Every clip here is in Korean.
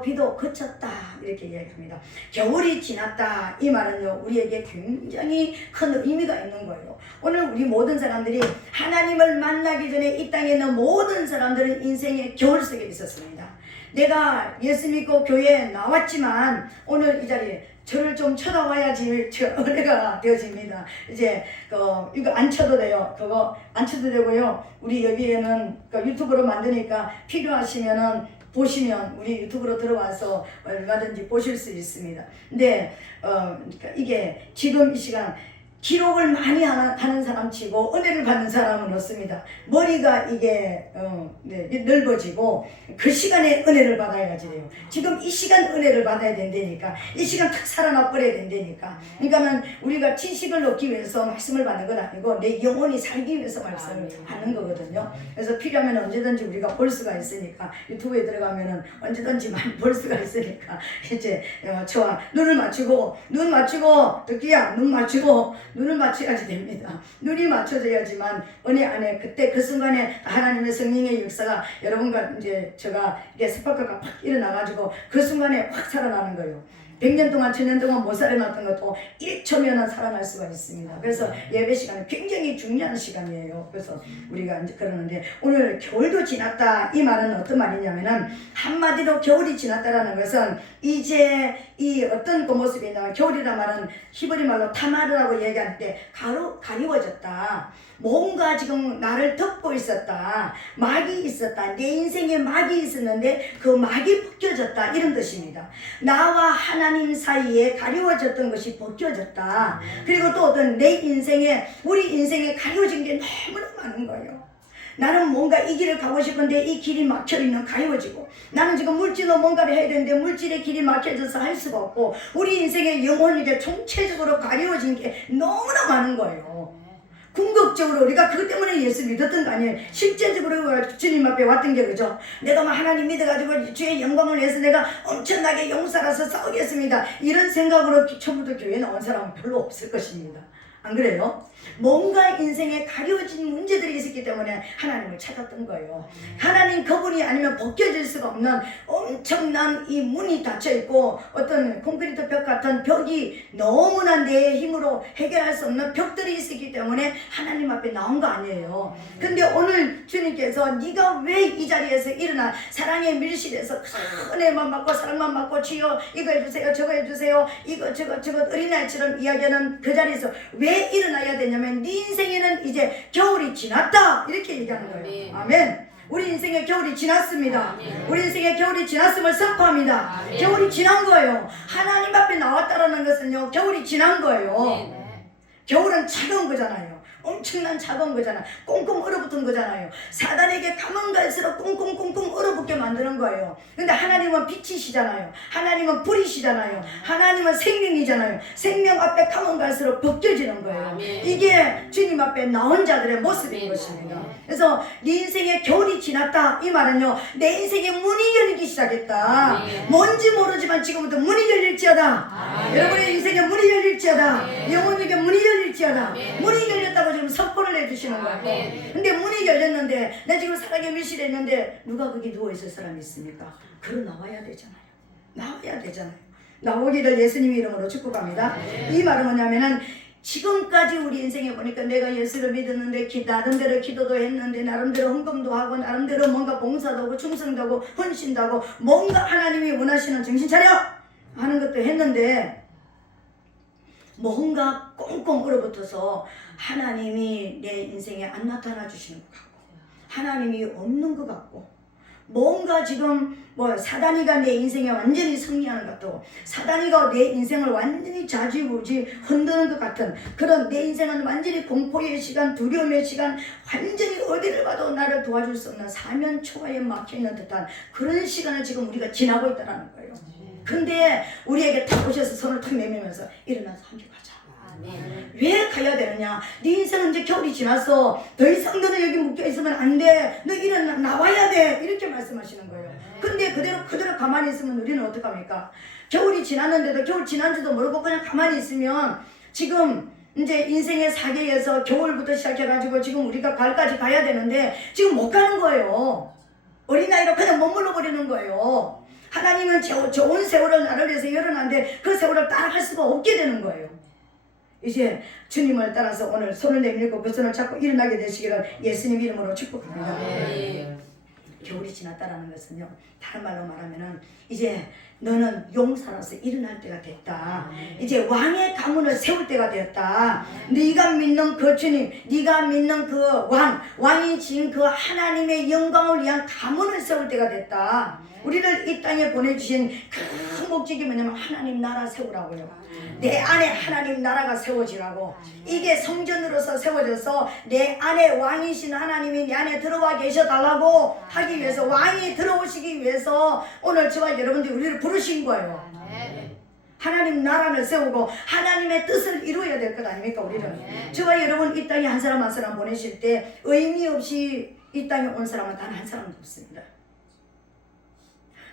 때로 비도 그쳤다 이렇게 이야기합니다. 겨울이 지났다 이 말은요 우리에게 굉장히 큰 의미가 있는 거예요. 오늘 우리 모든 사람들이 하나님을 만나기 전에 이 땅에 있는 모든 사람들은 인생의 겨울 속에 있었습니다. 내가 예수 믿고 교회에 나왔지만 오늘 이 자리에 저를 좀 쳐다봐야지 은혜가 되어집니다. 이제 이거 안 쳐도 돼요. 그거 안 쳐도 되고요. 우리 여기에는 유튜브로 만드니까 필요하시면은 보시면 우리 유튜브로 들어와서 얼마든지 보실 수 있습니다. 근데 그러니까 이게 지금 이 시간 기록을 많이 하는 사람 치고 은혜를 받는 사람은 없습니다. 머리가 이게 넓어지고 그 시간에 은혜를 받아야지 돼요. 지금 이 시간 은혜를 받아야 된다니까. 이 시간 탁 살아나 버려야 된다니까. 그러니까는 우리가 지식을 얻기 위해서 말씀을 받는 건 아니고 내 영혼이 살기 위해서 말씀을 하는 거거든요. 그래서 필요하면 언제든지 우리가 볼 수가 있으니까 유튜브에 들어가면은 언제든지 볼 수가 있으니까 이제 저와 눈을 맞추고 듣기야 눈 맞추고 눈을 맞춰야지 됩니다. 눈이 맞춰져야지만 은혜 안에 그때 그 순간에 하나님의 성령의 역사가 여러분과 이제 제가 이게 스파크가 팍 일어나가지고 그 순간에 확 살아나는 거예요. 100년 동안 1000년 동안 못 살아났던 것도 1초면은 살아날 수가 있습니다. 그래서 예배 시간은 굉장히 중요한 시간이에요. 그래서 우리가 이제 그러는데 오늘 겨울도 지났다 이 말은 어떤 말이냐면은 한마디로 겨울이 지났다라는 것은 이제 이 어떤 그 모습이 있냐면 겨울이란 말은 히브리 말로 타마르라고 얘기할 때 가리워졌다. 뭔가 지금 나를 덮고 있었다. 막이 있었다. 내 인생에 막이 있었는데 그 막이 벗겨졌다. 이런 뜻입니다. 나와 하나님 사이에 가리워졌던 것이 벗겨졌다. 그리고 또 어떤 내 인생에 우리 인생에 가리워진 게 너무나 많은 거예요. 나는 뭔가 이 길을 가고 싶은데 이 길이 막혀있는 가리워지고 나는 지금 물질로 뭔가를 해야 되는데 물질의 길이 막혀져서 할 수가 없고 우리 인생의 영혼에게 총체적으로 가리워진 게 너무나 많은 거예요. 궁극적으로 우리가 그것 때문에 예수 믿었던 거 아니에요. 실제적으로 주님 앞에 왔던 게 그죠. 내가 하나님 믿어가지고 주의 영광을 위해서 내가 엄청나게 용사라서 싸우겠습니다. 이런 생각으로 처음부터 교회에 나온 사람은 별로 없을 것입니다. 안 그래요? 뭔가 인생에 가려진 문제들이 있었기 때문에 하나님을 찾았던 거예요. 하나님 그분이 아니면 벗겨질 수가 없는 엄청난 이 문이 닫혀있고 어떤 콘크리트 벽 같은 벽이 너무나 내 힘으로 해결할 수 없는 벽들이 있었기 때문에 하나님 앞에 나온 거 아니에요. 근데 오늘 주님께서 네가 왜 이 자리에서 일어나 사랑의 밀실에서 은혜만 받고 사랑만 받고 주여 이거 해주세요 저거 해주세요 이거 저거 어린아이처럼 이야기하는 그 자리에서 왜 일어나야 되냐면 네 인생에는 이제 겨울이 지났다 이렇게 얘기하는 거예요. 아멘. 우리 인생의 겨울이 지났습니다. 우리 인생의 겨울이 지났음을 선포합니다. 겨울이 지난 거예요. 하나님 앞에 나왔다라는 것은요 겨울이 지난 거예요. 겨울은 차가운 거잖아요. 엄청난 차가운 거잖아. 꽁꽁 얼어붙은 거잖아요. 사단에게 가면 갈수록 꽁꽁꽁꽁 얼어붙게 만드는 거예요. 근데 하나님은 빛이시잖아요. 하나님은 불이시잖아요. 하나님은 생명이잖아요. 생명 앞에 가면 갈수록 벗겨지는 거예요. 이게 주님 앞에 나온 자들의 모습인 것입니다. 그래서 네 인생의 겨울이 지났다 이 말은요 내 인생의 문이 열리기 시작했다. 뭔지 모르지만 지금부터 문이 열릴지어다. 여러분의 인생에 문이 열릴지어다. 영혼에게 문이 열릴지어다. 문이 열렸다고 지금 선포를 해주시는 거예요. 근데 문이 열렸는데 나 지금 사랑의 밀실에 있는데 누가 거기 누워있을 사람이 있습니까? 걸어 나와야 되잖아요. 나와야 되잖아요. 나오기를 예수님 이름으로 축복합니다. 이 말은 뭐냐면은 지금까지 우리 인생에 보니까 내가 예수를 믿었는데 나름대로 기도도 했는데 나름대로 헌금도 하고 나름대로 뭔가 봉사도 하고 충성도 하고 헌신도 하고 뭔가 하나님이 원하시는 정신 차려 하는 것도 했는데 뭔가 꽁꽁 얼어붙어서 하나님이 내 인생에 안 나타나 주시는 것 같고 하나님이 없는 것 같고 뭔가 지금 사단이가 내 인생에 완전히 승리하는 것 같고 사단이가 내 인생을 완전히 좌지우지 흔드는 것 같은 그런 내 인생은 완전히 공포의 시간 두려움의 시간 완전히 어디를 봐도 나를 도와줄 수 없는 사면 초과에 막혀있는 듯한 그런 시간을 지금 우리가 지나고 있다는 거예요. 근데 우리에게 다 오셔서 손을 탁 내밀면서 일어나서 함께 가자. 왜 가야 되느냐? 네 인생은 이제 겨울이 지났어. 더 이상 너는 여기 묶여있으면 안 돼. 너 일어나 나와야 돼. 이렇게 말씀하시는 거예요. 근데 그대로 가만히 있으면 우리는 어떡합니까? 겨울이 지났는데도 겨울 지난지도 모르고 그냥 가만히 있으면 지금 이제 인생의 사계에서 겨울부터 시작해가지고 지금 우리가 가을까지 가야 되는데 지금 못 가는 거예요. 어린아이로 그냥 머물러 버리는 거예요. 하나님은 좋은 세월을 나를 위해서 열어놨는데 그 세월을 따라갈 수가 없게 되는 거예요. 이제 주님을 따라서 오늘 손을 내밀고 그 손을 잡고 일어나게 되시기를 예수님 이름으로 축복합니다. 겨울이 지났다라는 것은요, 다른 말로 말하면은 이제 너는 용사로서 일어날 때가 됐다. 이제 왕의 가문을 세울 때가 되었다. 네가 믿는 그 주님, 네가 믿는 그 왕이신 그 하나님의 영광을 위한 가문을 세울 때가 됐다. 우리를 이 땅에 보내주신 그 목적이 뭐냐면 하나님 나라 세우라고요. 내 안에 하나님 나라가 세워지라고. 이게 성전으로서 세워져서 내 안에 왕이신 하나님이 내 안에 들어와 계셔달라고 하기 위해서, 왕이 들어오시기 위해서 오늘 저와 여러분들이 우리를 부르신 거예요. 하나님 나라를 세우고 하나님의 뜻을 이루어야 될 것 아닙니까? 우리는 저와 여러분 이 땅에 한 사람 한 사람 보내실 때 의미 없이 이 땅에 온 사람은 단 한 사람도 없습니다.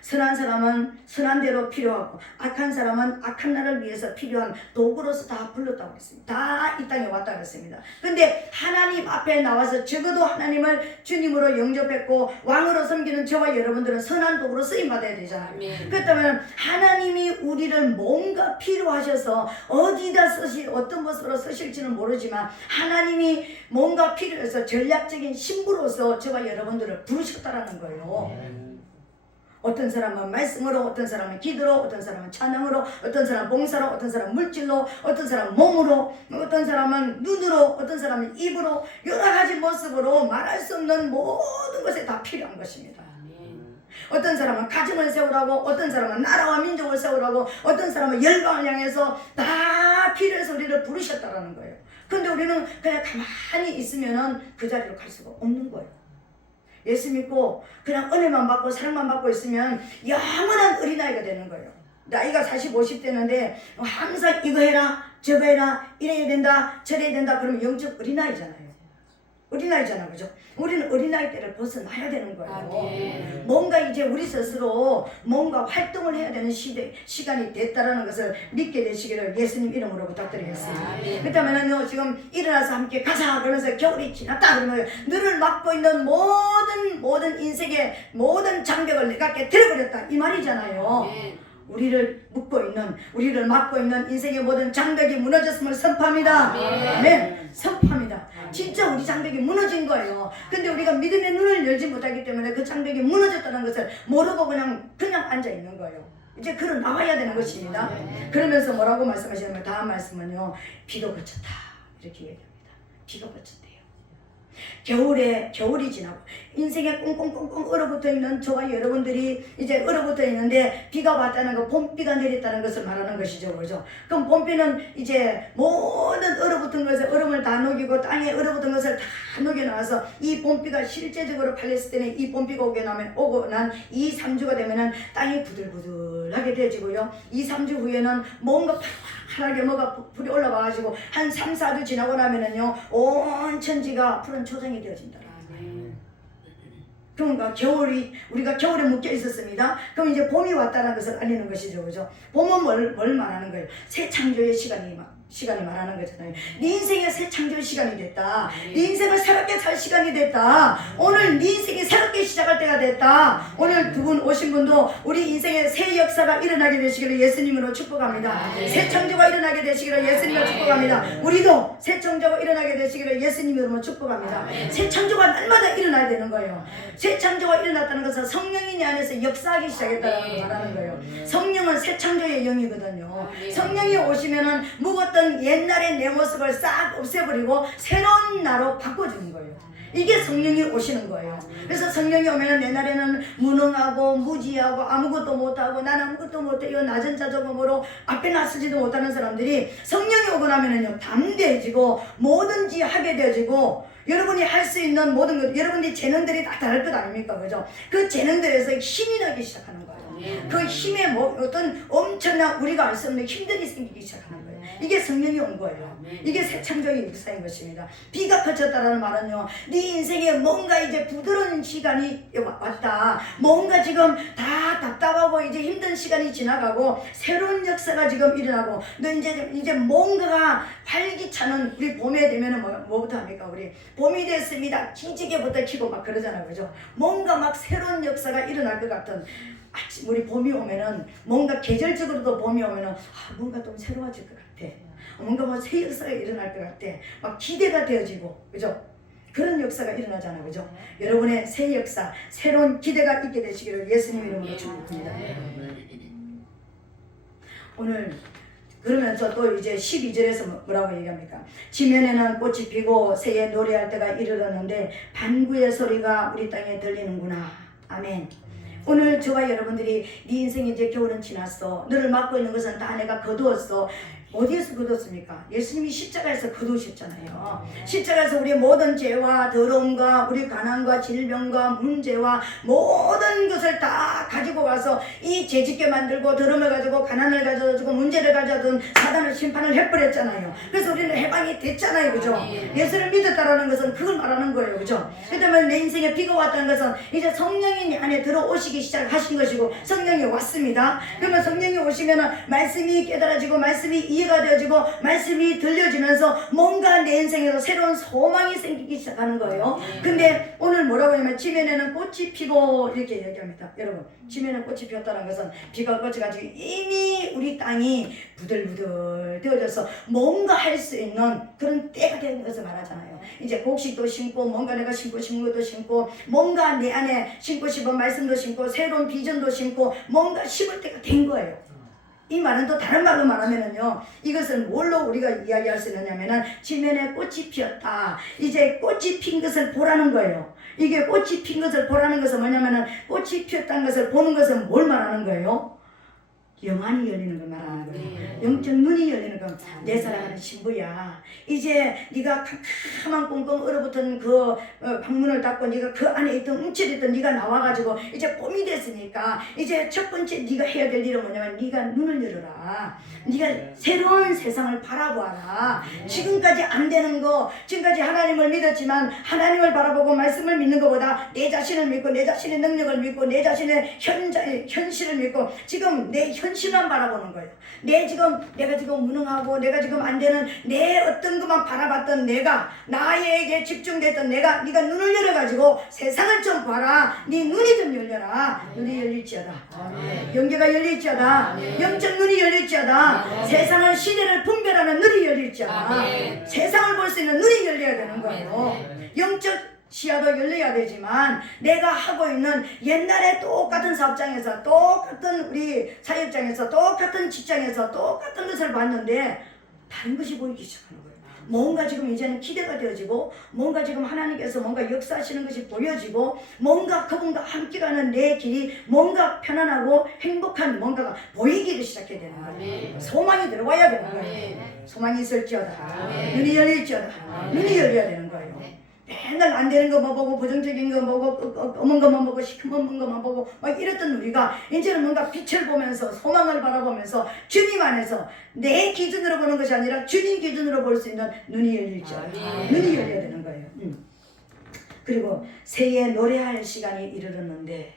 선한 사람은 선한 대로 필요하고 악한 사람은 악한 나를 위해서 필요한 도구로서 다 불렀다고 했습니다. 다 이 땅에 왔다고 했습니다. 근데 하나님 앞에 나와서 적어도 하나님을 주님으로 영접했고 왕으로 섬기는 저와 여러분들은 선한 도구로 쓰임받아야 되잖아요. 그렇다면 하나님이 우리를 뭔가 필요하셔서 어디다 어떤 모습으로 쓰실지는 모르지만 하나님이 뭔가 필요해서 전략적인 신부로서 저와 여러분들을 부르셨다라는 거예요. 어떤 사람은 말씀으로, 어떤 사람은 기도로, 어떤 사람은 찬양으로, 어떤 사람은 봉사로, 어떤 사람은 물질로, 어떤 사람은 몸으로, 어떤 사람은 눈으로, 어떤 사람은 입으로, 여러 가지 모습으로 말할 수 없는 모든 것에 다 필요한 것입니다. 어떤 사람은 가정을 세우라고, 어떤 사람은 나라와 민족을 세우라고, 어떤 사람은 열방을 향해서 다 필요해서 우리를 부르셨다라는 거예요. 근데 우리는 그냥 가만히 있으면은 그 자리로 갈 수가 없는 거예요. 예수 믿고 그냥 은혜만 받고 사랑만 받고 있으면 영원한 어린아이가 되는 거예요. 나이가 40, 50 되는데 항상 이거 해라 저거 해라 이래야 된다 저래야 된다 그러면 영적 어린아이잖아요. 어린아이잖아, 그죠? 우리는 어린아이 때를 벗어나야 되는 거예요. 뭔가 이제 우리 스스로 뭔가 활동을 해야 되는 시간이 됐다라는 것을 믿게 되시기를 예수님 이름으로 부탁드리겠습니다. 그렇다면 지금 일어나서 함께 가자 그러면서 겨울이 지났다 그러면 너를 막고 있는 모든 인생의 모든 장벽을 내가 깨뜨려버렸다 이 말이잖아요. 우리를 막고 있는 인생의 모든 장벽이 무너졌음을 선포합니다. 아멘. 선포합니다. 진짜 우리 장벽이 무너진 거예요. 근데 우리가 믿음의 눈을 열지 못하기 때문에 그 장벽이 무너졌다는 것을 모르고 그냥 앉아 있는 거예요. 이제 그러 나와야 되는 것입니다. 그러면서 뭐라고 말씀하시냐면 다음 말씀은요, 비도 그쳤다 이렇게 얘기합니다. 비가 그쳤대요. 겨울이 지나고 인생에 꽁꽁꽁꽁 얼어붙어 있는 저와 여러분들이 이제 얼어붙어 있는데 비가 왔다는 거, 봄비가 내렸다는 것을 말하는 것이죠, 그죠? 그럼 봄비는 이제 모든 얼어붙은 것을 얼음을 다 녹이고 땅에 얼어붙은 것을 다 녹여놔서 이 봄비가 실제적으로 팔레스타인에 이 봄비가 오고 난 2, 3주가 되면은 땅이 부들부들하게 되지고요. 2, 3주 후에는 뭔가 파랗게 뭐가 불이 올라와가지고 한 3, 4주 지나고 나면은요 온 천지가 푸른 초장이 되어진다. 그러니까 우리가 겨울에 묶여 있었습니다. 그럼 이제 봄이 왔다는 것을 알리는 것이죠, 그죠? 봄은 뭘 말하는 거예요? 새 창조의 시간이 말하는 거잖아요. 네 인생의 새 창조의 시간이 됐다. 네 인생을 새롭게 살 시간이 됐다. 오늘 네 인생이 새롭게 시작할 때가 됐다. 오늘 두 분 오신 분도 우리 인생의 새 역사가 일어나게 되시기를 예수님으로 축복합니다. 새 창조가 일어나게 되시기를 예수님으로 축복합니다. 우리도 새 창조가 일어나게 되시기를 예수님으로 축복합니다. 새 창조가 날마다 일어나야 되는 거예요. 새 창조가 일어났다는 것은 성령이 내 안에서 역사하기 시작했다는 걸 말하는 거예요. 성령은 새 창조의 영이거든요. 성령이 오시면은 묵었던 옛날의 내 모습을 싹 없애버리고 새로운 나로 바꿔주는 거예요. 이게 성령이 오시는 거예요. 그래서 성령이 오면 옛날에는 무능하고 무지하고 아무것도 못하고 난 아무것도 못해요 낮은 자존감으로 앞에 나서지도 못하는 사람들이 성령이 오고 나면은요 담대해지고 뭐든지 하게 되어지고 여러분이 할 수 있는 모든 것, 여러분들이 재능들이 다 다를 것 아닙니까, 그죠? 그 재능들에서 힘이 나기 시작하는 거예요. 그 힘에 어떤 엄청난 우리가 알 수 없는 힘들이 생기기 시작하는 거예요. 이게 성령이 온 거예요. 이게 새 창조의 역사인 것입니다. 비가 그쳤다라는 말은요, 네 인생에 뭔가 이제 부드러운 시간이 왔다. 뭔가 지금 다 답답하고 지나가고 이제 힘든 시간이 지나가고 새로운 역사가 지금 일어나고 너 이제 뭔가가 활기차는 우리 봄에 되면은 뭐부터 합니까? 우리 봄이 됐습니다. 기지개부터 키고 막 그러잖아요. 그죠? 뭔가 막 새로운 역사가 일어날 것 같은 우리 봄이 오면은 뭔가 계절적으로도 봄이 오면은 뭔가 좀 새로워질 것 같아. 뭔가 뭐 새 역사가 일어날 것 같아. 막 기대가 되어지고 그죠? 그런 역사가 일어나잖아요. 그죠? 여러분의 새 역사, 새로운 기대가 있게 되시기를 예수님 이름으로 축복합니다. 오늘 그러면서 또 이제 12절에서 뭐라고 얘기합니까? 지면에는 꽃이 피고 새에 노래할 때가 이르렀는데 반구의 소리가 우리 땅에 들리는구나. 아멘. 오늘 저와 여러분들이 네 인생에 이제 겨울은 지났어. 너를 맡고 있는 것은 다 내가 거두었어. 어디에서 거뒀습니까? 예수님이 십자가에서 거두셨잖아요. 십자가에서 우리의 모든 죄와 더러움과 우리 가난과 질병과 문제와 모든 것을 다 가지고 가서 이 죄짓게 만들고 더러움을 가지고 가난을 가져주고 문제를 가져둔 사단을 심판을 해버렸잖아요. 그래서 우리는 해방이 됐잖아요. 그죠? 예수를 믿었다라는 것은 그걸 말하는 거예요. 그죠? 그렇다면 내 인생에 비가 왔다는 것은 이제 성령이 내 안에 들어오시기 시작하신 것이고 성령이 왔습니다. 그러면 성령이 오시면 말씀이 깨달아지고 말씀이 이해가 되어지고 말씀이 들려지면서 뭔가 내 인생에서 새로운 소망이 생기기 시작하는 거예요. 근데 오늘 뭐라고 하냐면 지면에는 꽃이 피고 이렇게 얘기합니다. 여러분 지면에 꽃이 피었다는 것은 비가 꽂혀가지고 이미 우리 땅이 부들부들 되어져서 뭔가 할 수 있는 그런 때가 되는 것을 말하잖아요. 이제 곡식도 심고 뭔가 내가 심고 싶은 것도 심고 뭔가 내 안에 심고 싶은 말씀도 심고 새로운 비전도 심고 뭔가 심을 때가 된 거예요. 이 말은 또 다른 말로 말하면은요, 이것은 뭘로 우리가 이야기할 수 있느냐면은 지면에 꽃이 피었다. 이제 꽃이 핀 것을 보라는 거예요. 이게 꽃이 핀 것을 보라는 것은 뭐냐면은 꽃이 피었다는 것을 보는 것은 뭘 말하는 거예요? 영안이 열리는 걸 말하는 거예요. 영적 눈이 열리는 거. 내 사랑하는 신부야. 이제 네가 캄캄한 꽁꽁 얼어붙은 그 방문을 닫고 네가 그 안에 있던 움츠렸던 네가 나와가지고 이제 봄이 됐으니까 이제 첫 번째 네가 해야 될 일은 뭐냐면 네가 눈을 열어라. 네가 새로운 세상을 바라보아라. 지금까지 안 되는 거, 지금까지 하나님을 믿었지만 하나님을 바라보고 말씀을 믿는 것보다 내 자신을 믿고 내 자신의 능력을 믿고 내 자신의 현실을 믿고 지금 내 현실만 바라보는 거예요. 내가 지금 무능하고 내가 지금 안 되는 내 어떤 것만 바라봤던 내가 나에게 집중됐던 네가 눈을 열어가지고 세상을 좀 봐라. 네 눈이 좀 열려라. 눈이 열릴지어다. 영계가 열릴지어다. 영적 눈이 열릴지어다. 세상을 시대를 분별하는 눈이 열릴지어다. 세상을 볼 수 있는 눈이 열려야 되는 거예요. 영적 시야도 열려야 되지만 내가 하고 있는 옛날에 똑같은 사업장에서 똑같은 우리 사역장에서 똑같은 직장에서 똑같은 것을 봤는데 다른 것이 보이기 시작하는 거예요. 뭔가 지금 이제는 기대가 되어지고 뭔가 지금 하나님께서 뭔가 역사하시는 것이 보여지고 뭔가 그분과 함께 가는 내 길이 뭔가 편안하고 행복한 뭔가가 보이기를 시작해야 되는 거예요. 소망이 들어와야 되는 거예요. 소망이 있을지어다. 눈이 열릴지어다. 눈이 열려야 되는 거예요. 맨날 안 되는 것만 보고 부정적인 거 보고 검은 것만 보고 시커먼 것만 보고 막 이랬던 우리가 이제는 뭔가 빛을 보면서 소망을 바라보면서 주님 안에서 내 기준으로 보는 것이 아니라 주님 기준으로 볼 수 있는 눈이 열릴지어다. 눈이 열려야 되는 거예요. 그리고 새에 노래할 시간이 이르렀는데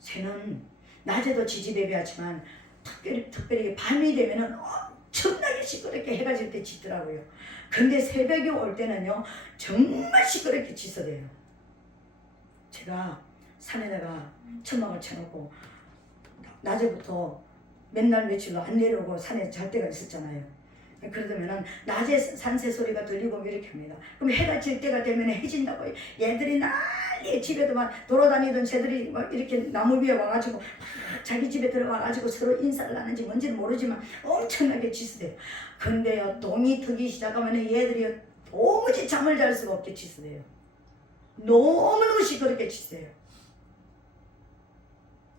새는 낮에도 지지배배하지만 특별히 밤이 되면은 엄청나게 시끄럽게 해가 질 때 짖더라고요. 근데 새벽이 올 때는요 정말 시끄럽게 짖어대요. 제가 산에다가 천막을 쳐놓고 낮에부터 맨날 며칠로 안 내려오고 산에 잘 때가 있었잖아요. 그러면은 낮에 산새 소리가 들리고 이렇게 합니다. 그럼 해가 질 때가 되면 해진다고 얘들이 난리에 집에도 막 돌아다니던 새들이 막 이렇게 나무 위에 와가지고 막 자기 집에 들어와가지고 서로 인사를 하는지 뭔지는 모르지만 엄청나게 짖어대요. 근데요 동이 트기 시작하면 얘들이 도무지 잠을 잘 수가 없게 짖어대요. 너무너무 시끄럽게 짖어요.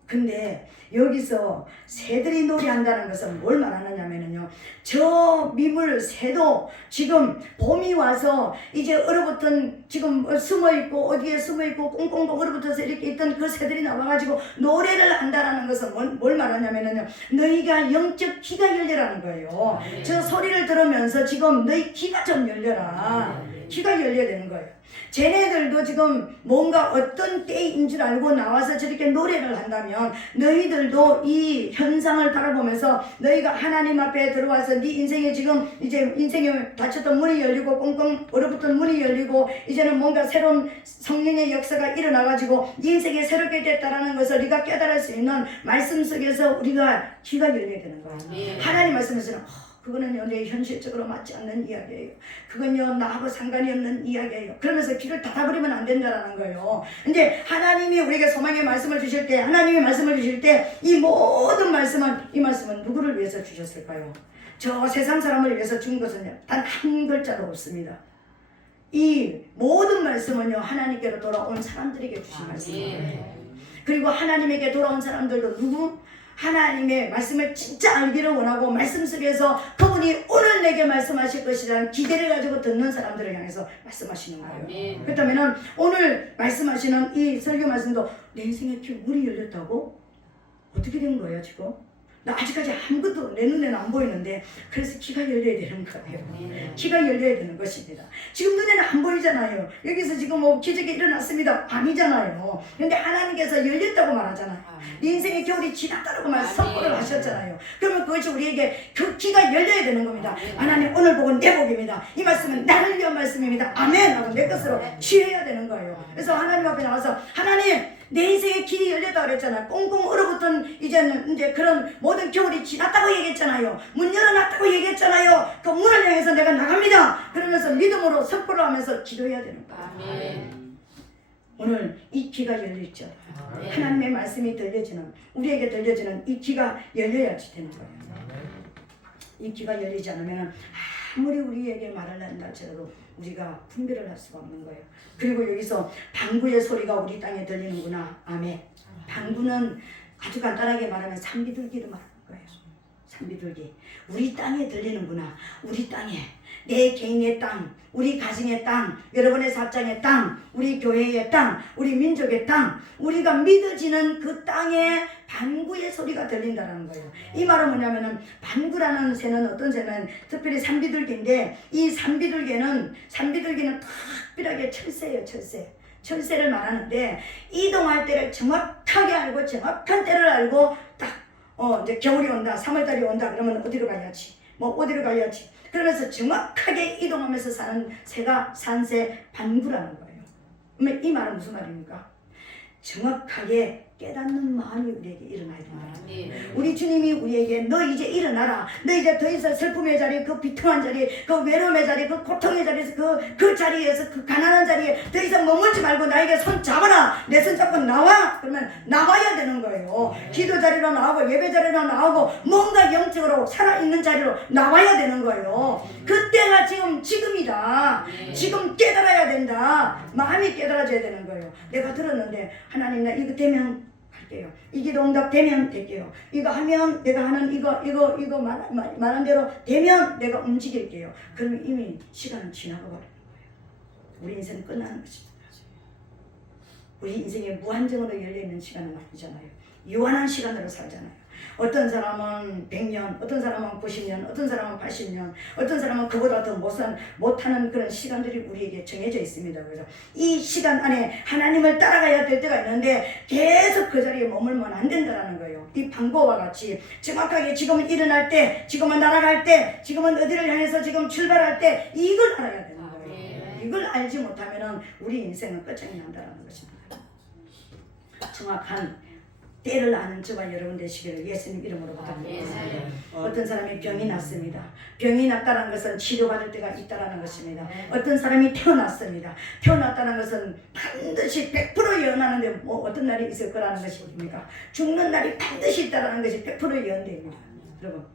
근데 여기서 새들이 노래한다는 것은 뭘 말하느냐면요, 저 미물 새도 지금 봄이 와서 이제 얼어붙은 지금 숨어있고 어디에 숨어있고 꽁꽁 얼어붙어서 이렇게 있던 그 새들이 나와가지고 노래를 한다는 것은 뭘 말하냐면요, 너희가 영적 귀가 열려라는 거예요. 저 소리를 들으면서 지금 너희 귀가 좀 열려라. 귀가 열려야 되는 거예요. 쟤네들도 지금 뭔가 어떤 때인 줄 알고 나와서 저렇게 노래를 한다면 너희들도 이 현상을 바라보면서 너희가 하나님 앞에 들어와서 네 인생에 지금 이제 인생에 닫혔던 문이 열리고 꽁꽁 얼어붙은 문이 열리고 이제는 뭔가 새로운 성령의 역사가 일어나가지고 네 인생이 새롭게 됐다라는 것을 네가 깨달을 수 있는 말씀 속에서 우리가 귀가 열려야 되는 거예요. 하나님 말씀에서는 그거는요 내 현실적으로 맞지 않는 이야기예요. 그건요 나하고 상관이 없는 이야기예요. 그러면서 귀를 닫아버리면 안 된다라는 거예요. 근데 하나님이 우리에게 소망의 말씀을 주실 때, 하나님이 말씀을 주실 때 이 모든 말씀은, 이 말씀은 누구를 위해서 주셨을까요? 저 세상 사람을 위해서 준 것은요 단 한 글자도 없습니다. 이 모든 말씀은요 하나님께로 돌아온 사람들에게 주신 말씀이에요. 그리고 하나님에게 돌아온 사람들도 누구? 하나님의 말씀을 진짜 알기를 원하고 말씀 속에서 그분이 오늘 내게 말씀하실 것이라는 기대를 가지고 듣는 사람들을 향해서 말씀하시는 거예요. 그렇다면 오늘 말씀하시는 이 설교 말씀도 내 인생에 문이 열렸다고? 어떻게 된 거예요 지금? 나 아직까지 아무것도 내 눈에는 안 보이는데 그래서 귀가 열려야 되는 거예요. 귀가 열려야 되는 것입니다. 지금 눈에는 안 보이잖아요. 여기서 지금 뭐 기적이 일어났습니다. 아니잖아요. 근데 하나님께서 열렸다고 말하잖아요. 네 인생의 겨울이 지났다고 선포를 하셨잖아요. 그러면 그것이 우리에게 그 귀가 열려야 되는 겁니다. 하나님 오늘 복은 내 복입니다. 이 말씀은 나를 위한 말씀입니다. 아멘 하고 내 것으로 취해야 되는 거예요. 그래서 하나님 앞에 나와서 하나님 내 인생의 길이 열렸다 그랬잖아요. 꽁꽁 얼어붙은 이제 그런 모든 겨울이 지났다고 얘기했잖아요. 문 열어놨다고 얘기했잖아요. 그 문을 향해서 내가 나갑니다. 그러면서 믿음으로 선포를 하면서 기도해야 되는 거예요. 오늘 이 귀가 열릴지어다. 하나님의 말씀이 들려지는, 우리에게 들려지는 이 귀가 열려야지 되는 거예요. 이 귀가 열리지 않으면 아무리 우리에게 말을 한다 할지라도 우리가 분별을 할 수가 없는 거예요. 그리고 여기서 방구의 소리가 우리 땅에 들리는구나. 아멘. 방구는 아주 간단하게 말하면 산비둘기를 말하는 거예요. 산비둘기. 우리 땅에 들리는구나. 우리 땅에. 내 개인의 땅, 우리 가정의 땅, 여러분의 사장의 땅, 우리 교회의 땅, 우리 민족의 땅, 우리가 믿어지는 그 땅에 방구의 소리가 들린다는 거예요. 이 말은 뭐냐면은 방구라는 새는 어떤 새는 특별히 산비둘기인데 이 산비둘기는 특별하게 철새예요. 철새를 말하는데 이동할 때를 정확하게 알고 정확한 때를 알고 딱 이제 겨울이 온다, 3월달이 온다 그러면 어디로 가야지, 어디로 가야지. 그러면서 정확하게 이동하면서 사는 새가 산새 방구라는 거예요. 그러면 이 말은 무슨 말입니까? 정확하게 깨닫는 마음이 우리에게 일어나야 된다. 우리 주님이 우리에게 너 이제 일어나라. 너 이제 더 이상 슬픔의 자리, 그 비통한 자리, 그 외로움의 자리, 그 고통의 자리에서 그 자리에서 그 가난한 자리에 더 이상 머물지 말고 나에게 손 잡아라. 내 손 잡고 나와. 그러면 나와야 되는 거예요. 기도 자리로 나오고 예배 자리로 나오고 뭔가 영적으로 살아있는 자리로 나와야 되는 거예요. 그때가 지금이다. 지금 깨달아야 된다. 마음이 깨달아져야 되는 거예요. 내가 들었는데 하나님 나 이거 되면 할게요. 이 기도 응답되면 될게요. 이거 하면 내가 하는 이거 말한 대로 되면 내가 움직일게요. 그러면 이미 시간은 지나가 버리는 거예요. 우리 인생은 끝나는 것입니다. 우리 인생에 무한정으로 열려있는 시간은 아니잖아요. 유한한 시간으로 살잖아요. 어떤 사람은 100년, 어떤 사람은 90년, 어떤 사람은 80년, 어떤 사람은 그보다 더 못하는 그런 시간들이 우리에게 정해져 있습니다. 그래서 이 시간 안에 하나님을 따라가야 될 때가 있는데 계속 그 자리에 머물면 안 된다는 거예요. 이 방법과 같이 정확하게 지금은 일어날 때, 지금은 날아갈 때, 지금은 어디를 향해서 지금 출발할 때 이걸 알아야 되는 거예요. 이걸 알지 못하면 우리 인생은 끝장이 난다는 것입니다. 정확한 때를 아는 저와 여러분 되시기를 예수님 이름으로 부탁드립니다. 어떤 사람이 병이 났습니다. 병이 났다는 것은 치료받을 때가 있다는 것입니다. 어떤 사람이 태어났습니다. 태어났다는 것은 반드시 100% 예언하는데 어떤 날이 있을 거라는 것이 뭡니까? 죽는 날이 반드시 있다는 것이 100% 예언됩니다. 여러분,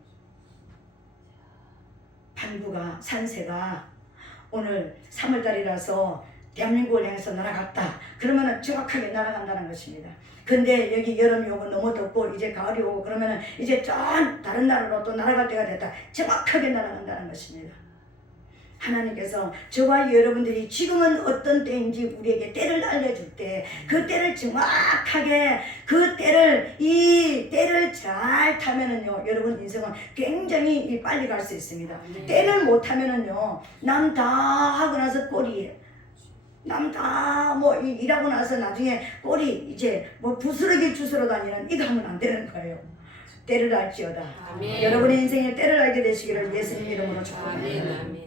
방구가 산새가 오늘 3월달이라서 대한민국을 향해서 날아갔다. 그러면 정확하게 날아간다는 것입니다. 근데 여기 여름이 오고 너무 덥고 이제 가을이 오고 그러면 이제 전 다른 나라로 또 날아갈 때가 됐다. 정확하게 날아간다는 것입니다. 하나님께서 저와 여러분들이 지금은 어떤 때인지 우리에게 때를 알려줄 때 그 때를 정확하게 이 때를 잘 타면은요 여러분 인생은 굉장히 빨리 갈 수 있습니다. 때를 못 타면은요 남 다 하고 나서 꼴이에요. 남 다 뭐 일하고 나서 나중에 꼴이 이제 뭐 부스러기 주스러 다니는 이거 하면 안 되는 거예요. 때를 알지어다. 아멘. 여러분의 인생에 때를 알게 되시기를 예수님 이름으로 축복합니다.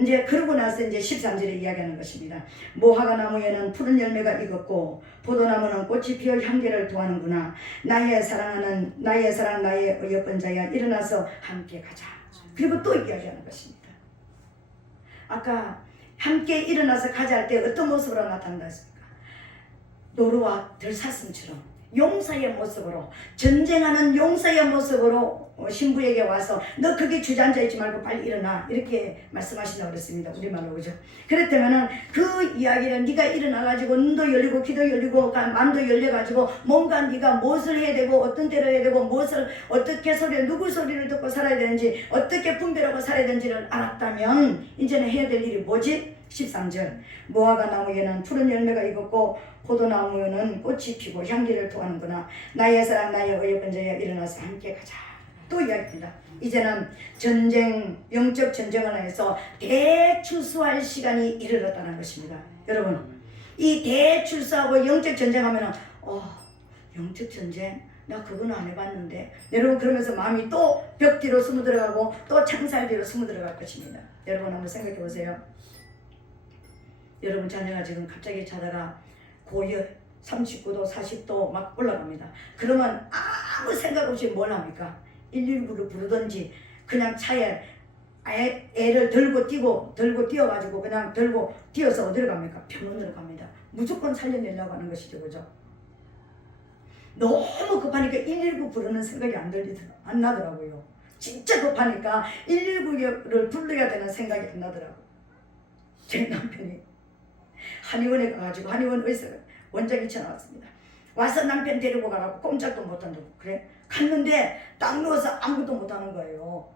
이제 그러고 나서 이제 13절에 이야기하는 것입니다. 모하가 나무에는 푸른 열매가 익었고 포도나무는 꽃이 피어 향기를 토하는구나. 나의 사랑 나의 어여쁜 자야 일어나서 함께 가자. 그리고 또 이야기하는 것입니다. 아까 함께 일어나서 가자 할 때 어떤 모습으로 나타난다 했습니까? 노루와 들사슴처럼 용사의 모습으로, 전쟁하는 용사의 모습으로 신부에게 와서 너 거기 주저앉아 있지 말고 빨리 일어나 이렇게 말씀하신다고 그랬습니다. 우리말로 그죠? 그렇다면은 그 이야기는 네가 일어나가지고 눈도 열리고 귀도 열리고 마음도 열려가지고 뭔가 네가 무엇을 해야 되고 어떤 때를 해야 되고 무엇을 어떻게 누구 소리를 듣고 살아야 되는지 어떻게 분별하고 살아야 되는지를 알았다면 이제는 해야 될 일이 뭐지? 13절 무화과 나무에는 푸른 열매가 익었고 포도나무는 꽃이 피고 향기를 토하는구나. 나의 사랑 나의 어여쁜 자여 일어나서 함께 가자. 또 이야기입니다. 이제는 영적 전쟁을 해서 대출수할 시간이 이르렀다는 것입니다. 여러분 이 대출수하고 영적 전쟁하면은 영적 전쟁? 나 그건 안 해봤는데 여러분 그러면서 마음이 또 벽 뒤로 숨어 들어가고 또 창살 뒤로 숨어 들어갈 것입니다. 여러분 한번 생각해 보세요. 여러분 자녀가 지금 갑자기 자다가 고열 39도 40도 막 올라갑니다. 그러면 아무 생각 없이 뭘 합니까? 119를 부르든지 그냥 차에 애를 들고 뛰어가지고 그냥 들고 뛰어서 어디로 갑니까? 병원으로 갑니다. 무조건 살려내려고 하는 것이죠. 그죠? 너무 급하니까 119 부르는 생각이 안 나더라고요. 진짜 급하니까 119를 불러야 되는 생각이 안 나더라고요. 제 남편이 한의원에 가가지고 한의원 의사가 원장이 전화 왔습니다. 와서 남편 데리고 가라고 꼼짝도 못한다고. 그래? 갔는데 딱 누워서 아무것도 못하는 거예요.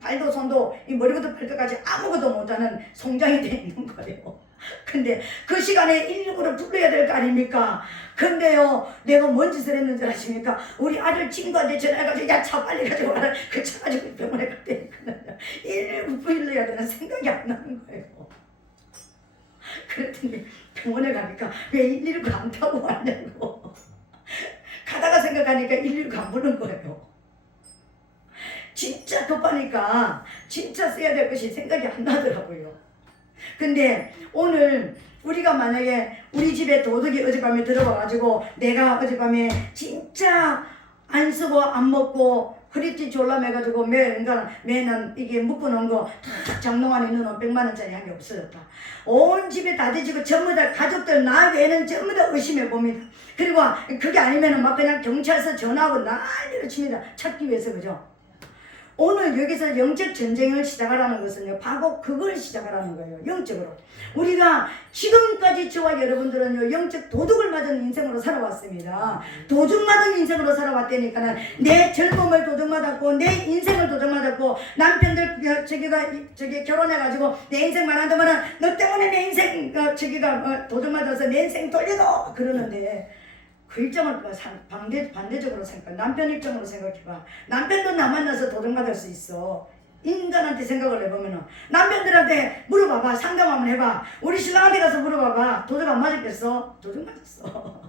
발도 손도 이 머리부터 발끝까지 아무것도 못하는 송장이 돼 있는 거예요. 근데 그 시간에 119를 불러야 될 거 아닙니까? 근데요 내가 뭔 짓을 했는 줄 아십니까? 우리 아들 친구한테 전화해가지고 야 차 빨리 가지고 와라. 그 차 가지고 병원에 갔다니까 119 불러야 되는 생각이 안 나는 거예요. 그랬더니 병원에 가니까 왜 119 안 타고 왔냐고. 가다가 생각하니까 119 안 부른 거예요. 진짜 급하니까 진짜 써야 될 것이 생각이 안 나더라고요. 근데 오늘 우리가 만약에 우리 집에 도둑이 어젯밤에 들어와가지고 내가 어젯밤에 진짜 안 쓰고 안 먹고 허리띠 졸라매가지고 매는 이게 묶어놓은 거 다 장롱 안에 넣어놓은 100만 원짜리 한 게 없어졌다. 온 집에 다 뒤지고 전부 다 가족들 나 외에는 전부 다 의심해 봅니다. 그리고 그게 아니면은 막 그냥 경찰서 전화하고 난리를 칩니다. 찾기 위해서. 그죠? 오늘 여기서 영적 전쟁을 시작하라는 것은요 바로 그걸 시작하라는 거예요. 영적으로 우리가 지금까지 저와 여러분들은요 영적 도둑을 맞은 인생으로 살아왔습니다. 도둑맞은 인생으로 살아왔다니까는 내 젊음을 도둑맞았고 내 인생을 도둑맞았고 남편들 저기 결혼해가지고 내 인생 말한다면은 너 때문에 내 인생 도둑맞아서 내 인생 돌려도 그러는데 그 입장을 반대적으로 생각해. 남편 입장으로 생각해봐. 남편도 나 만나서 도둑맞을 수 있어. 인간한테 생각을 해보면은 남편들한테 물어봐봐. 상담 한번 해봐. 우리 신랑한테 가서 물어봐봐. 도둑 안 맞았겠어? 도둑 맞았어.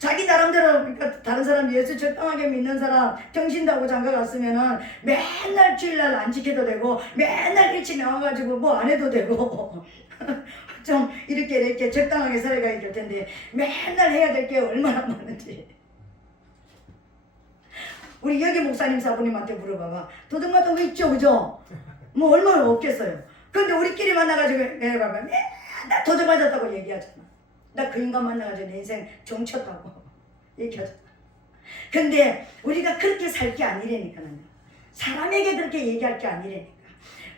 자기 나름대로 그러니까 다른 사람 예수 적당하게 믿는 사람 평신다고 장가 갔으면은 맨날 주일날 안 지켜도 되고 맨날 일찍 나와가지고 뭐 안 해도 되고 좀 이렇게 적당하게 살아가야 될 텐데 맨날 해야 될 게 얼마나 많은지. 우리 여기 목사님 사부님한테 물어봐봐. 도둑맞은 거 있죠, 그죠? 뭐 얼마나 없겠어요. 근데 우리끼리 만나가지고 내가 봐봐 맨날 도둑맞았다고 얘기하잖아. 나 그 인간 만나가지고 내 인생 종쳤다고 얘기하잖아. 근데 우리가 그렇게 살 게 아니라니까요. 사람에게 그렇게 얘기할 게 아니라니까.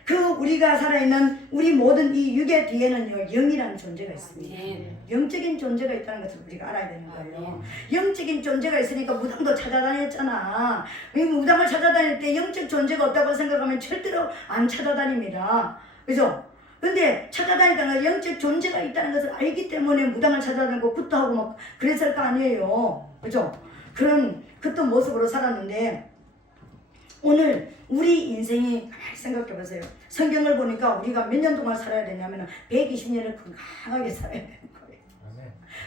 그 우리가 살아있는 우리 모든 이 육의 뒤에는요 영이라는 존재가 있습니다. 영적인 존재가 있다는 것을 우리가 알아야 되는 거예요. 영적인 존재가 있으니까 무당도 찾아다녔잖아. 이 무당을 찾아다닐 때 영적 존재가 없다고 생각하면 절대로 안 찾아다닙니다. 그죠? 근데 찾아다니다가 영적 존재가 있다는 것을 알기 때문에 무당을 찾아다니고 굿도 하고 막 그랬을 거 아니에요. 그죠? 그런 모습으로 살았는데 오늘 우리 인생이 가만히 생각해 보세요. 성경을 보니까 우리가 몇 년 동안 살아야 되냐면 120년을 건강하게 살아야 되는 거예요.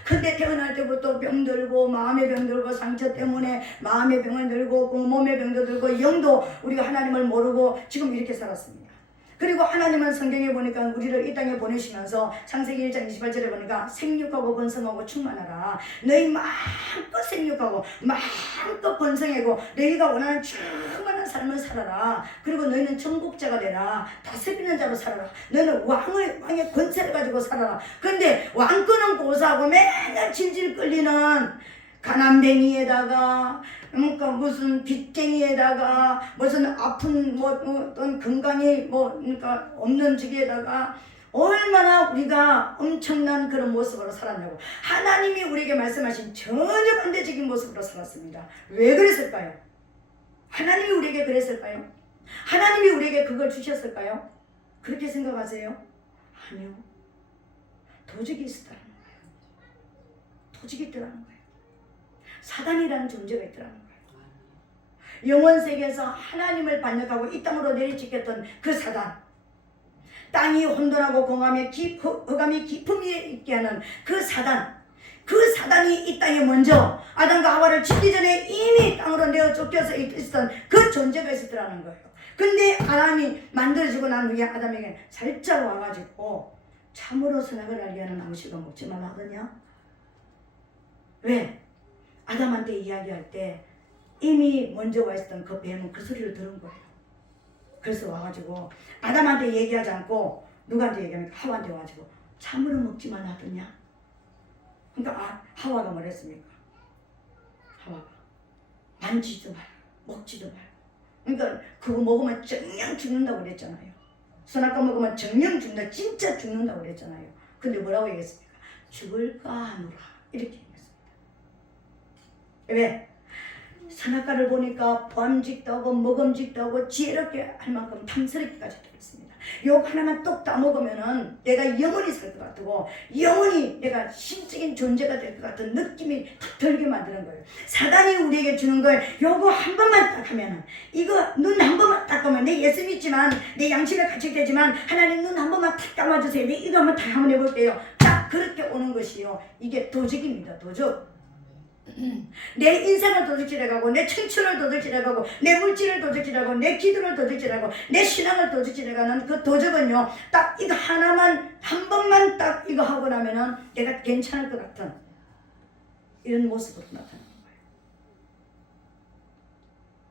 근데 태어날 때부터 병 들고 마음의 병 들고 상처 때문에 마음의 병을 들고 몸의 병도 들고 영도 우리가 하나님을 모르고 지금 이렇게 살았습니다. 그리고 하나님은 성경에 보니까 우리를 이 땅에 보내시면서 창세기 1장 28절에 보니까 생육하고 번성하고 충만하라. 너희 마음껏 생육하고 마음껏 번성하고 너희가 원하는 충만한 삶을 살아라. 그리고 너희는 정복자가 되라. 다스리는 자로 살아라. 너는 왕의 권세를 가지고 살아라. 그런데 왕권은 고사하고 맨날 질질 끌리는 가난뱅이에다가 그러니까 무슨 빚쟁이에다가 무슨 아픈 어떤 건강이 그러니까 없는 지기에다가 얼마나 우리가 엄청난 그런 모습으로 살았냐고. 하나님이 우리에게 말씀하신 전혀 반대적인 모습으로 살았습니다. 왜 그랬을까요? 하나님이 우리에게 그랬을까요? 하나님이 우리에게 그걸 주셨을까요? 그렇게 생각하세요? 아니요. 도적이 있었다는 거예요. 도적이 있더라는 거예요. 사단이라는 존재가 있더라는 거예요. 영원세계에서 하나님을 반역하고 이 땅으로 내리찍혔던 그 사단, 땅이 혼돈하고 흑암이 깊음 위에 있게 하는 그 사단이 이 땅에 먼저 아담과 하와를 짓기 전에 이미 땅으로 내어 쫓겨서 있었던 그 존재가 있었더라는 거예요. 근데 아담이 만들어지고 난 후에 아담에게 살짝 와가지고 참으로 선악을 알게 하는 나무씨가 먹지 말라 하더냐? 왜? 아담한테 이야기할 때 이미 먼저 와 있었던 그 뱀은 그 소리를 들은 거예요. 그래서 와가지고 아담한테 얘기하지 않고 누구한테 얘기합니까? 하와한테 와가지고 참으로 먹지 말라 하더냐? 그러니까 하와가 뭐랬습니까? 하와가 만지도 말고 먹지도 말고. 그러니까 그거 먹으면 정녕 죽는다고 그랬잖아요. 선악과 먹으면 정녕 죽는다, 진짜 죽는다고 그랬잖아요. 근데 뭐라고 얘기했습니까? 죽을까 하노라 이렇게 얘기했습니다. 왜? 선악과를 보니까 보암직도 하고 먹음직도 하고 지혜롭게 할 만큼 탐스럽게까지 되어 있습니다. 욕 하나만 똑 따먹으면은 내가 영원히 살 것 같고 영원히 내가 신적인 존재가 될 것 같은 느낌이 탁 들게 만드는 거예요. 사단이 우리에게 주는 걸 요거 한 번만 딱 하면은 이거 눈 한 번만 딱 감으면 내 예수 믿지만 내 양심에 가책되지만 하나님 눈 한 번만 탁 감아주세요. 내 이거 한번 해볼게요. 딱 그렇게 오는 것이요. 이게 도적입니다. 도적. 내 인생을 도둑질해가고 내 청춘을 도둑질해가고 내 물질을 도둑질하고 내 기도를 도둑질하고 내 신앙을 도둑질해가는 그 도적은요 딱 이거 하나만 한 번만 딱 이거 하고 나면은 내가 괜찮을 것 같은 이런 모습으로 나타나는 거예요.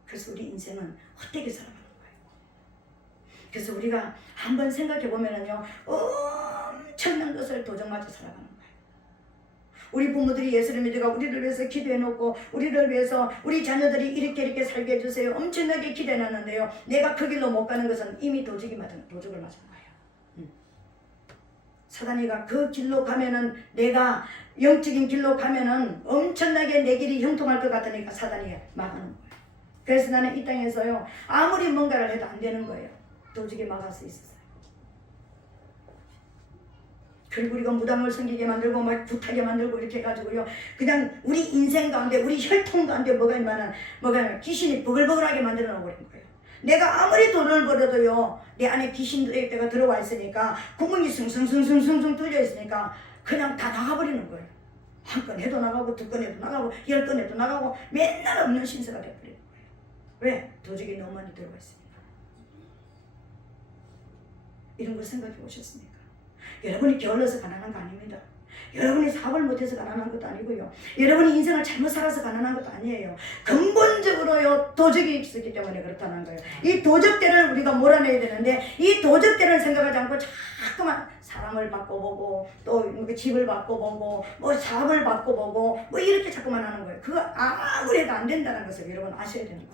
그래서 우리 인생은 헛되게 살아가는 거예요. 그래서 우리가 한번 생각해 보면은요 엄청난 것을 도적맞아 살아가는 거예요. 우리 부모들이 예수를 믿어가 우리를 위해서 기도해놓고 우리를 위해서 우리 자녀들이 이렇게 살게 해주세요. 엄청나게 기도해놨는데요. 내가 그 길로 못 가는 것은 이미 도적을 맞은 거예요. 사단이가 그 길로 가면은 내가 영적인 길로 가면은 엄청나게 내 길이 형통할 것 같으니까 사단이 막아놓은 거예요. 그래서 나는 이 땅에서요 아무리 뭔가를 해도 안 되는 거예요. 도적이 막을 수 있어요. 그리고 우리가 무당을 섬기게 만들고 막 굿하게 만들고 이렇게 해가지고요 그냥 우리 인생 가운데 우리 혈통 가운데 뭐가 있냐면 귀신이 버글버글하게 만들어 놓은 거예요. 내가 아무리 돈을 벌어도요 내 안에 귀신들의 때가 들어와 있으니까 구멍이 숭숭숭숭숭 뚫려 있으니까 그냥 다 나가버리는 거예요. 한 건 해도 나가고 두 건 해도 나가고 10건 해도 나가고 맨날 없는 신세가 되어버리는 거예요. 왜? 도적이 너무 많이 들어와 있으니까. 이런 걸 생각해 보셨습니까? 여러분이 게을러서 가난한 거 아닙니다. 여러분이 사업을 못해서 가난한 것도 아니고요. 여러분이 인생을 잘못 살아서 가난한 것도 아니에요. 근본적으로요 도적이 있었기 때문에 그렇다는 거예요. 이 도적들을 우리가 몰아내야 되는데 이 도적들을 생각하지 않고 자꾸만 사람을 바꿔보고 또 집을 바꿔보고 뭐 사업을 바꿔보고 뭐 이렇게 자꾸만 하는 거예요. 그거 아무리 해도 안 된다는 것을 여러분 아셔야 되는 거예요.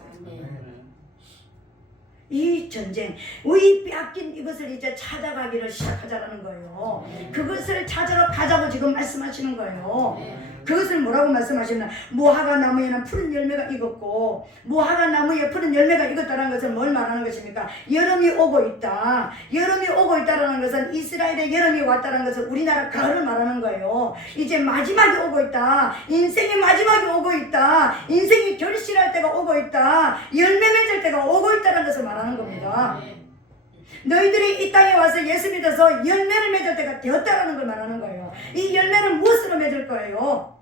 이 전쟁, 이 빼앗긴 이것을 이제 찾아가기를 시작하자라는 거예요. 그것을 찾으러 가자고 지금 말씀하시는 거예요. 그것을 뭐라고 말씀하시나? 무화과 나무에는 푸른 열매가 익었고 무화과 나무에 푸른 열매가 익었다는 것은 뭘 말하는 것입니까? 여름이 오고 있다. 여름이 오고 있다는 것은 이스라엘의 여름이 왔다는 것은 우리나라 가을을 말하는 거예요. 이제 마지막이 오고 있다. 인생의 마지막이 오고 있다. 인생이 결실할 때가 오고 있다. 열매 맺을 때가 오고 있다는 것을 말하는 겁니다. 너희들이 이 땅에 와서 예수 믿어서 열매를 맺을 때가 되었다라는 걸 말하는 거예요. 이 열매는 무엇으로 맺을 거예요?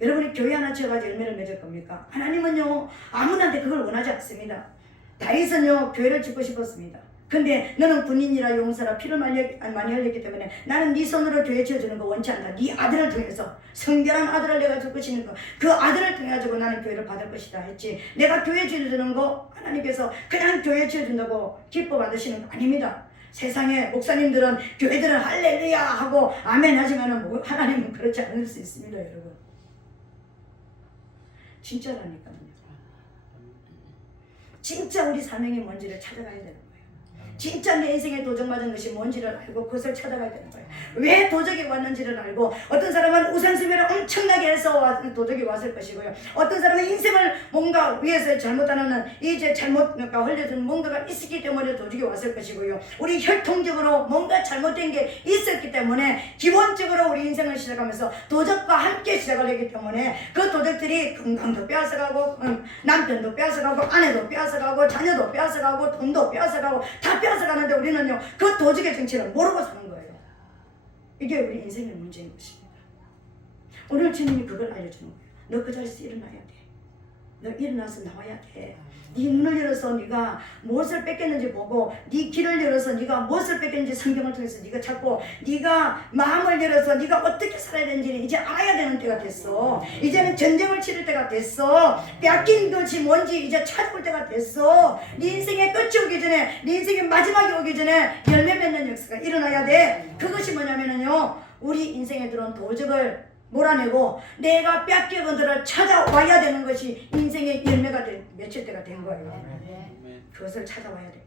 여러분이 교회 하나 지어가지고 열매를 맺을 겁니까? 하나님은요 아무나한테 그걸 원하지 않습니다. 다윗은요 교회를 짓고 싶었습니다. 근데 너는 군인이라 용사라 피를 많이 흘렸기 때문에 나는 네 손으로 교회 지어주는 거 원치 않다. 네 아들을 통해서 성결한 아들을 내가 줄 것이니까 그 아들을 통해 가지고 나는 교회를 받을 것이다 했지. 내가 교회 지어주는 거 하나님께서 그냥 교회 지어준다고 기뻐 받으시는 거 아닙니다. 세상에 목사님들은 교회들은 할렐루야 하고 아멘 하지만은 하나님은 그렇지 않을 수 있습니다. 여러분 진짜라니까요. 진짜 우리 사명이 뭔지를 찾아가야 되는 거예요. 진짜 내 인생에 도적 맞은 것이 뭔지를 알고 그것을 찾아가야 되는 거예요. 왜 도적이 왔는지를 알고, 어떤 사람은 우상숭배를 엄청나게 해서 도적이 왔을 것이고요. 어떤 사람은 인생을 뭔가 위해서 잘못하는 이제 잘못가 흘려준 뭔가가 있었기 때문에 도적이 왔을 것이고요. 우리 혈통적으로 뭔가 잘못된 게 있었기 때문에 기본적으로 우리 인생을 시작하면서 도적과 함께 시작을 하기 때문에 그 도적들이 건강도 빼앗아가고 남편도 빼앗아가고 아내도 빼앗아가고 자녀도 빼앗아가고 돈도 빼앗아가고 다 빼앗아가는데 우리는요 그 도적의 정체를 모르고 사는 거예요. 이게 우리 인생의 문제인 것입니다. 오늘 주님이 그걸 알려주는 거예요. 너 그 자리에서 일어나야 돼. 너 일어나서 나와야 돼. 네 눈을 열어서 네가 무엇을 뺏겼는지 보고, 네 귀를 열어서 네가 무엇을 뺏겼는지 성경을 통해서 네가 찾고, 네가 마음을 열어서 네가 어떻게 살아야 되는지를 이제 알아야 되는 때가 됐어. 이제는 전쟁을 치를 때가 됐어. 뺏긴 것이 뭔지 이제 찾아볼 때가 됐어. 네 인생의 끝이 오기 전에, 네 인생의 마지막이 오기 전에 열매 맺는 역사가 일어나야 돼. 그것이 뭐냐면요, 우리 인생에 들어온 도적을 몰아내고 내가 뺏긴 것들을 찾아와야 되는 것이 인생의 열매가 맺힐 때가 된 거예요. 그것을 찾아와야 됩니다.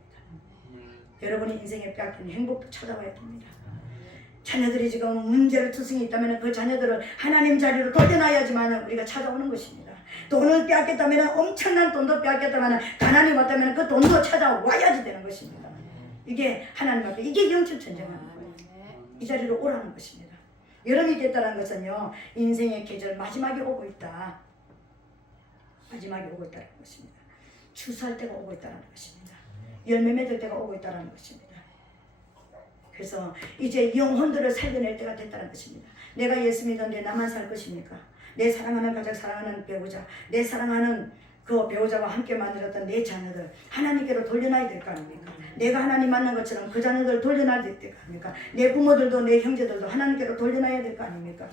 여러분이 인생에 뺏긴 행복도 찾아와야 됩니다. 자녀들이 지금 문제를 투성이 있다면 그 자녀들을 하나님 자리로 돌려놔야지만 우리가 찾아오는 것입니다. 돈을 빼앗겼다면, 엄청난 돈도 빼앗겼다면, 가난이 왔다면 그 돈도 찾아와야지 되는 것입니다. 이게 하나님 앞에, 이게 영적 전쟁하는 거예요. 이 자리로 오라는 것입니다. 여름이 됐다는 것은요, 인생의 계절 마지막이 오고 있다. 마지막이 오고 있다는 것입니다. 추수할 때가 오고 있다는 것입니다. 열매 맺을 때가 오고 있다는 것입니다. 그래서 이제 영혼들을 살려낼 때가 됐다는 것입니다. 내가 예수 믿었는데 나만 살 것입니까? 내 사랑하는 가장 사랑하는 배우자, 내 사랑하는 그 배우자와 함께 만들었던 내 자녀들 하나님께로 돌려놔야 될 거 아닙니까? 내가 하나님 만난 것처럼 그 자녀들 돌려놔야 될 거 아닙니까? 내 부모들도 내 형제들도 하나님께로 돌려놔야 될 거 아닙니까?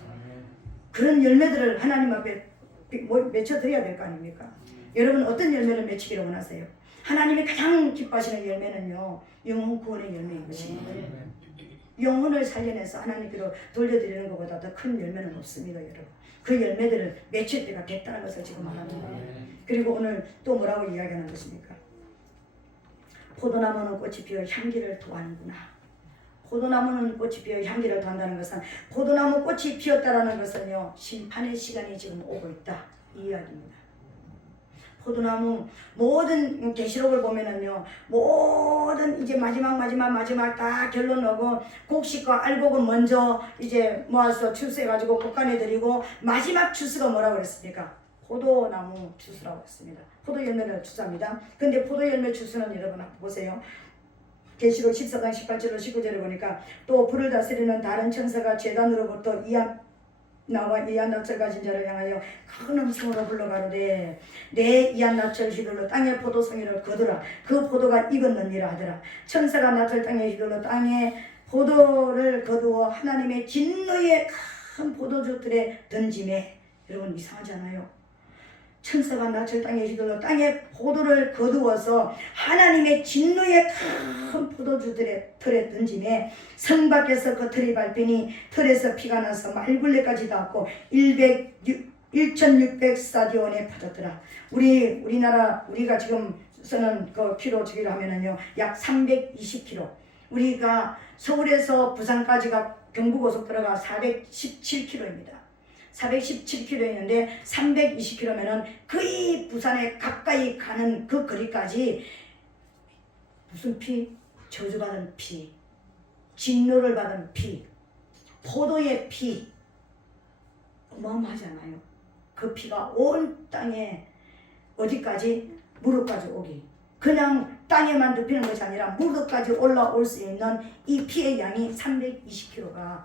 그런 열매들을 하나님 앞에 맺혀드려야 될 거 아닙니까? 여러분 어떤 열매를 맺히기를 원하세요? 하나님이 가장 기뻐하시는 열매는요, 영혼 구원의 열매인 것입니다. 영혼을 살려내서 하나님께로 돌려드리는 것보다 더 큰 열매는 없습니다. 여러분 그 열매들을 맺힐 때가 됐다는 것을 지금 말하는 거예요. 그리고 오늘 또 뭐라고 이야기하는 것입니까? 포도나무는 꽃이 피어 향기를 토하는구나. 포도나무는 꽃이 피어 향기를 토한다는 것은, 포도나무 꽃이 피었다라는 것은요, 심판의 시간이 지금 오고 있다, 이 이야기입니다. 포도나무 모든 계시록을 보면은요, 모든 이제 마지막 다 결론 나고 곡식과 알곡은 먼저 이제 모아서 추수해가지고 곡간에 드리고, 마지막 추수가 뭐라고 그랬습니까? 포도나무 추수라고 했습니다. 포도 열매를 추수합니다. 근데 포도 열매 추수는 여러분 한번 보세요. 계시록 14장 18절로 19절에 보니까, 또 불을 다스리는 다른 천사가 제단으로부터 이한나철 가진 자를 향하여 큰 음성으로 불러가로되, 내 이한나철 휘둘러 땅의 포도송이를 거두라. 그 포도가 익었느니라 하더라. 천사가 나철 땅에 휘둘러 땅에 포도를 거두어 하나님의 진노의 큰 포도주들에 던지매. 여러분 이상하지 않아요? 천사가 나철 땅에 휘둘러 땅에 포도를 거두어서 하나님의 진노의 큰 포도주들의 털에 던짐에 성 밖에서 그 털이 밟히니 털에서 피가 나서 말굴레까지 닿았고 1600스타디온에 퍼졌더라. 우리나라 우리가 지금 쓰는 그 키로 주기로 하면은요 약 320km. 우리가 서울에서 부산까지가 경부고속도로가 417km입니다. 417km였는데 320km면은 거의 부산에 가까이 가는 그 거리까지 무슨 피? 저주받은 피, 진노를 받은 피, 포도의 피, 어마어마하잖아요. 그 피가 온 땅에 어디까지? 무릎까지 오기. 그냥 땅에만 눕히는 것이 아니라 무릎까지 올라올 수 있는 이 피의 양이 320kg가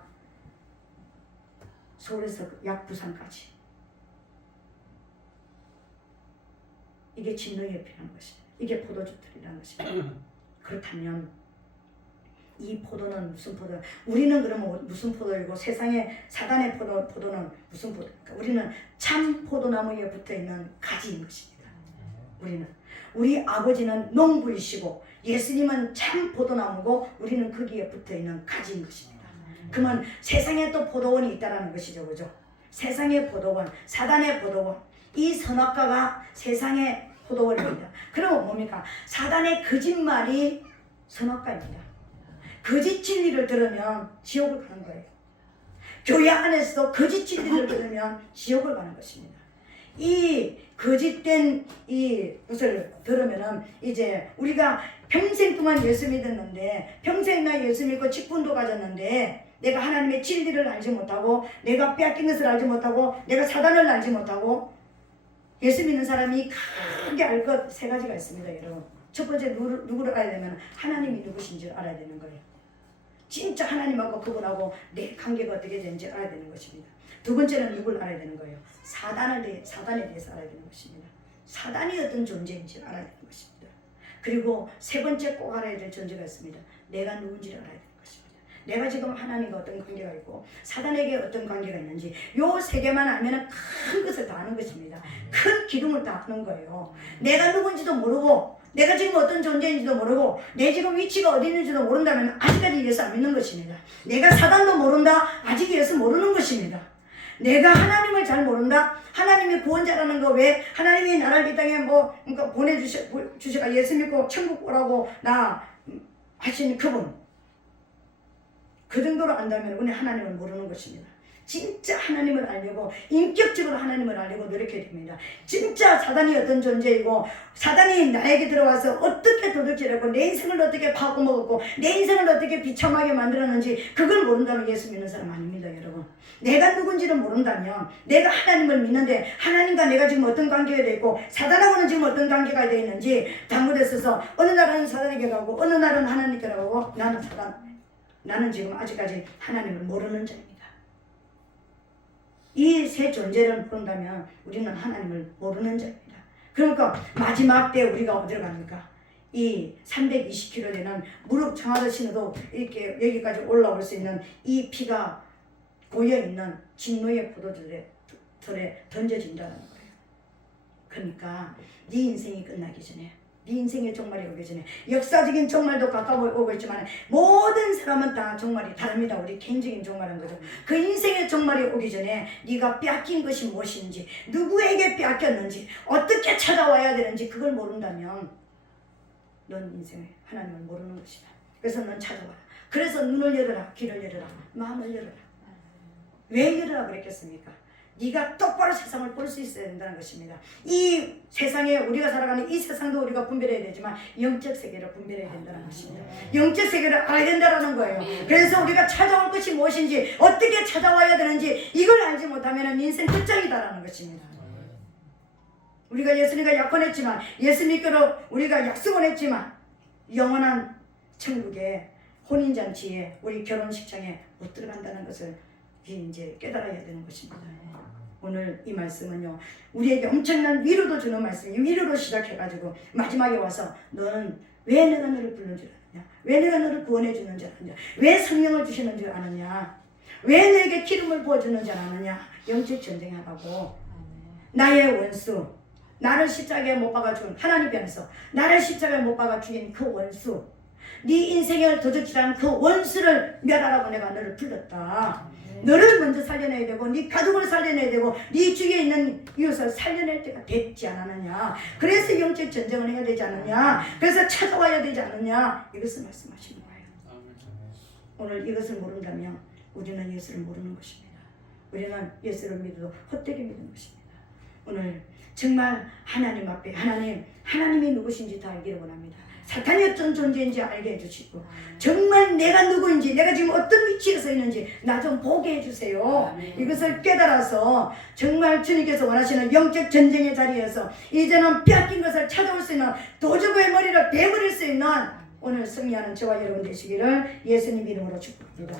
서울에서 약 부산까지. 이게 진노의 피라는 것입니다. 이게 포도주들이라는 것입니다. 그렇다면 이 포도는 무슨 포도? 우리는 그러면 무슨 포도이고 세상에 사단의 포도는 무슨 포도입니까? 우리는 참 포도나무에 붙어있는 가지인 것입니다. 우리 아버지는 농부이시고 예수님은 참 포도나무고 우리는 거기에 붙어있는 가지인 것입니다. 그러면 세상에 또 포도원이 있다는 것이죠. 그죠? 세상의 포도원, 사단의 포도원, 이 선악과가 세상의 포도원입니다. 그러면 뭡니까? 사단의 거짓말이 선악과입니다. 거짓 진리를 들으면 지옥을 가는 거예요. 교회 안에서도 거짓 진리를 들으면 지옥을 가는 것입니다. 이 거짓된 이 것을 들으면은 이제 우리가 평생 동안 예수 믿었는데 평생 나 예수 믿고 직분도 가졌는데 내가 하나님의 진리를 알지 못하고 내가 빼앗긴 것을 알지 못하고 내가 사단을 알지 못하고 예수 믿는 사람이 크게 알 것 세 가지가 있습니다. 여러분 첫 번째 누구를 알아야 되면 하나님이 누구신지 알아야 되는 거예요. 진짜 하나님하고 그분하고 내 관계가 어떻게 되는지 알아야 되는 것입니다. 두 번째는 누굴 알아야 되는 거예요. 사단에 대해서 알아야 되는 것입니다. 사단이 어떤 존재인지 알아야 되는 것입니다. 그리고 세 번째 꼭 알아야 될 존재가 있습니다. 내가 누군지를 알아야 되는 것입니다. 내가 지금 하나님과 어떤 관계가 있고 사단에게 어떤 관계가 있는지 요 세 개만 알면 큰 것을 다 아는 것입니다. 큰 기둥을 다 아는 거예요. 내가 누군지도 모르고 내가 지금 어떤 존재인지도 모르고 내 지금 위치가 어디 있는지도 모른다면 아직까지 예수 안 믿는 것입니다. 내가 사단도 모른다? 아직 예수 모르는 것입니다. 내가 하나님을 잘 모른다? 하나님이 구원자라는 거 왜 하나님이 나를 이 땅에 그러니까 보내주시가 예수 믿고 천국 오라고 나 하신 그분 그 정도로 안다면 우리 하나님을 모르는 것입니다. 진짜 하나님을 알려고 인격적으로 하나님을 알려고 노력해야 됩니다. 진짜 사단이 어떤 존재이고 사단이 나에게 들어와서 어떻게 도둑질하고 내 인생을 어떻게 파고먹었고 내 인생을 어떻게 비참하게 만들었는지 그걸 모른다면 예수 믿는 사람 아닙니다. 여러분 내가 누군지를 모른다면 내가 하나님을 믿는데 하나님과 내가 지금 어떤 관계가 되어 있고 사단하고는 지금 어떤 관계가 되어 있는지 잘못에 있어서 어느 날은 사단에게 가고 어느 날은 하나님께 가고 나는 지금 아직까지 하나님을 모르는 자입니다. 이 세 존재를 모른다면 우리는 하나님을 모르는 자입니다. 그러니까 마지막 때 우리가 어디로 갑니까? 이 320km 되는 무릎 청하듯 신어도 이렇게 여기까지 올라올 수 있는 이 피가 고여있는 진노의 포도들에 던져진다는 거예요. 그러니까 네 인생이 끝나기 전에 네 인생의 종말이 오기 전에 역사적인 종말도 가까워 오고 있지만 모든 사람은 다 종말이 다릅니다. 우리 개인적인 종말은 거죠. 그 인생의 종말이 오기 전에 네가 빼앗긴 것이 무엇인지 누구에게 빼앗겼는지 어떻게 찾아와야 되는지 그걸 모른다면 넌 인생에 하나님을 모르는 것이다. 그래서 넌 찾아와라. 그래서 눈을 열어라. 귀를 열어라. 마음을 열어라. 왜 열어라 그랬겠습니까? 네가 똑바로 세상을 볼 수 있어야 된다는 것입니다. 이 세상에 우리가 살아가는 이 세상도 우리가 분별해야 되지만 영적 세계를 분별해야 된다는 것입니다. 영적 세계를 알아야 된다는 거예요. 그래서 우리가 찾아올 것이 무엇인지 어떻게 찾아와야 되는지 이걸 알지 못하면 인생 끝장이다라는 것입니다. 우리가 예수님과 약혼했지만 예수 믿기로 우리가 약속을 했지만 영원한 천국에 혼인잔치에 우리 결혼식장에 못 들어간다는 것을 이제 깨달아야 되는 것입니다. 오늘 이 말씀은요 우리에게 엄청난 위로도 주는 말씀이에요. 위로로 시작해가지고 마지막에 와서 너는 왜 내가 너를 부른 줄 아느냐, 왜 내가 너를 구원해 주는 줄 아느냐, 왜 성령을 주시는 줄 아느냐, 왜 너에게 기름을 부어주는 줄 아느냐. 영적 전쟁하라고. 나의 원수, 나를 십자가에 못 박아 죽인 하나님 편에서 나를 십자가에 못 박아 죽인 그 원수, 네 인생을 도둑질하는 그 원수를 멸하라고 내가 너를 불렀다. 너를 먼저 살려내야 되고 네 가족을 살려내야 되고 네 주위에 있는 이웃을 살려낼 때가 됐지 않았느냐. 그래서 영적 전쟁을 해야 되지 않느냐. 그래서 찾아와야 되지 않느냐. 이것을 말씀하시는 거예요. 오늘 이것을 모른다면 우리는 예수를 모르는 것입니다. 우리는 예수를 믿어도 헛되게 믿는 것입니다. 오늘 정말 하나님 앞에 하나님이 누구신지 다 알기를 원합니다. 사탄이 어떤 존재인지 알게 해주시고 정말 내가 누구인지 내가 지금 어떤 위치에 서 있는지 나 좀 보게 해주세요. 이것을 깨달아서 정말 주님께서 원하시는 영적 전쟁의 자리에서 이제는 빼앗긴 것을 찾아올 수 있는 도적의 머리를 베버릴 수 있는 오늘 승리하는 저와 여러분 되시기를 예수님 이름으로 축복합니다.